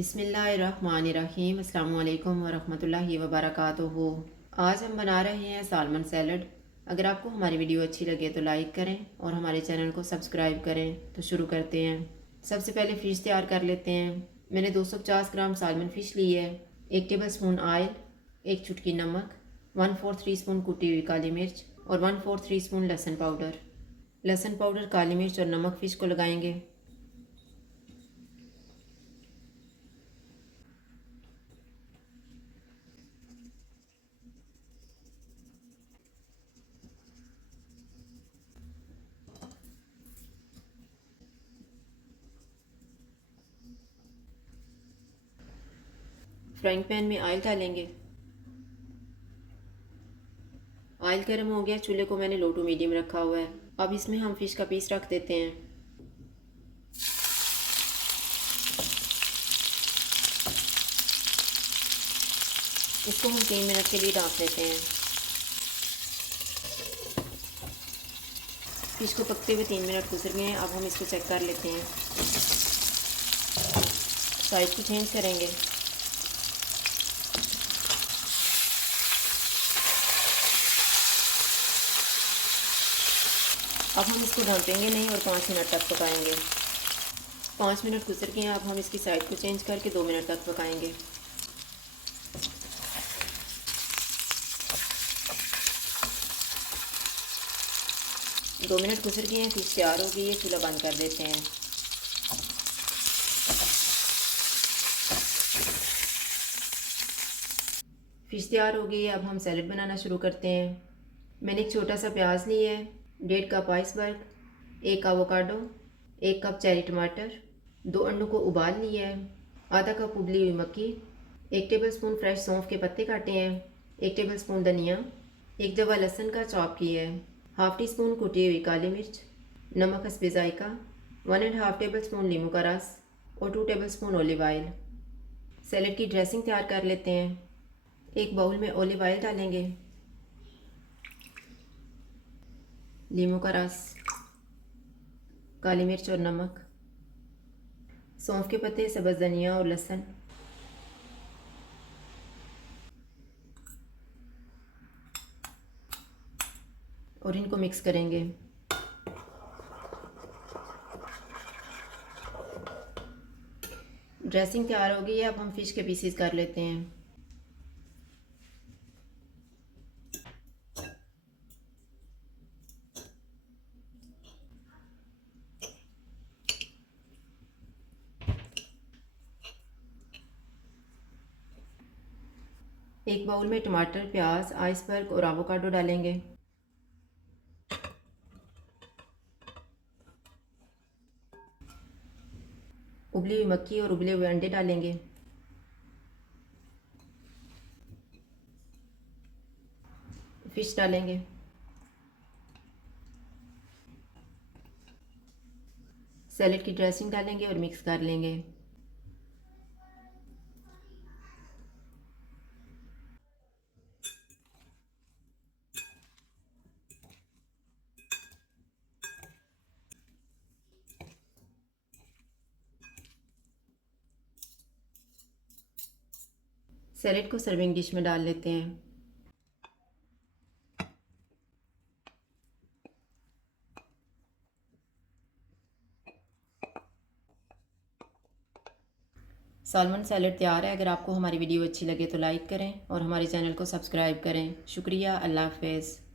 बिस्मिल्लाहिर्रहमानिर्रहीम। अस्सलाम वालेकुम वरहमतुल्लाहि वबरकातुहू। आज हम बना रहे हैं सालमन सैलड। अगर आपको हमारी वीडियो अच्छी लगे तो लाइक करें और हमारे चैनल को सब्सक्राइब करें। तो शुरू करते हैं। सबसे पहले फ़िश तैयार कर लेते हैं। मैंने 250 ग्राम सालमन फ़िश ली है। 1 टेबल स्पून ऑयल, 1 चुटकी नमक, 1/4 टी स्पून कुटी हुई काली मिर्च और 1/4 टी स्पून लहसुन पाउडर। लहसुन पाउडर, काली मिर्च और नमक फ़िश को लगाएंगे। फ्राइंग पैन में ऑयल डालेंगे। ऑयल गर्म हो गया, चूल्हे को मैंने लो टू मीडियम रखा हुआ है। अब इसमें हम फिश का पीस रख देते हैं। इसको हम 3 मिनट के लिए ढक देते हैं। फिश को पकते हुए 3 मिनट गुजर गए हैं। अब हम इसको चेक कर लेते हैं। साइड को चेंज करेंगे। अब हम इसको ढकेंगे नहीं और 5 मिनट तक पकाएंगे। 5 मिनट गुजर गए हैं। अब हम इसकी साइड को चेंज करके 2 मिनट तक पकाएंगे। दो मिनट गुजर गए हैं। फिश तैयार हो गई है। चूल्हा बंद कर देते हैं। फिश तैयार हो गई है। अब हम सैलड बनाना शुरू करते हैं। मैंने एक छोटा सा प्याज लिया है, 1.5 cup iceberg, 1 avocado, 1 cup cherry टमाटर, 2 अंडों को उबाल लिया है, आधा कप उबली हुई मक्की, 1 टेबलस्पून फ्रेश सौंफ के पत्ते काटे हैं, 1 टेबलस्पून धनिया, 1 जवा लहसुन का चॉप किया है, हाफ टी स्पून कुटी हुई काली मिर्च, नमक हस्बे जायका, 1.5 टेबलस्पून नींबू का रस और 2 टेबलस्पून ऑलिव ऑयल। सैलड की ड्रेसिंग तैयार कर लेते हैं। एक बाउल में ऑलिव ऑयल डालेंगे, नींबू का रस, काली मिर्च और नमक, सौंफ के पत्ते, सब्ज़ धनिया और लहसुन, और इनको मिक्स करेंगे। ड्रेसिंग तैयार हो गई है। अब हम फिश के पीसेस कर लेते हैं। एक बाउल में टमाटर, प्याज, आइसबर्ग और एवोकाडो डालेंगे। उबली हुई मक्की और उबले हुए अंडे डालेंगे। फिश डालेंगे। सैलेड की ड्रेसिंग डालेंगे और मिक्स कर लेंगे। सैलेड को सर्विंग डिश में डाल लेते हैं। सालमन सैलड तैयार है। अगर आपको हमारी वीडियो अच्छी लगे तो लाइक करें और हमारे चैनल को सब्सक्राइब करें। शुक्रिया। अल्लाह हाफ़िज़।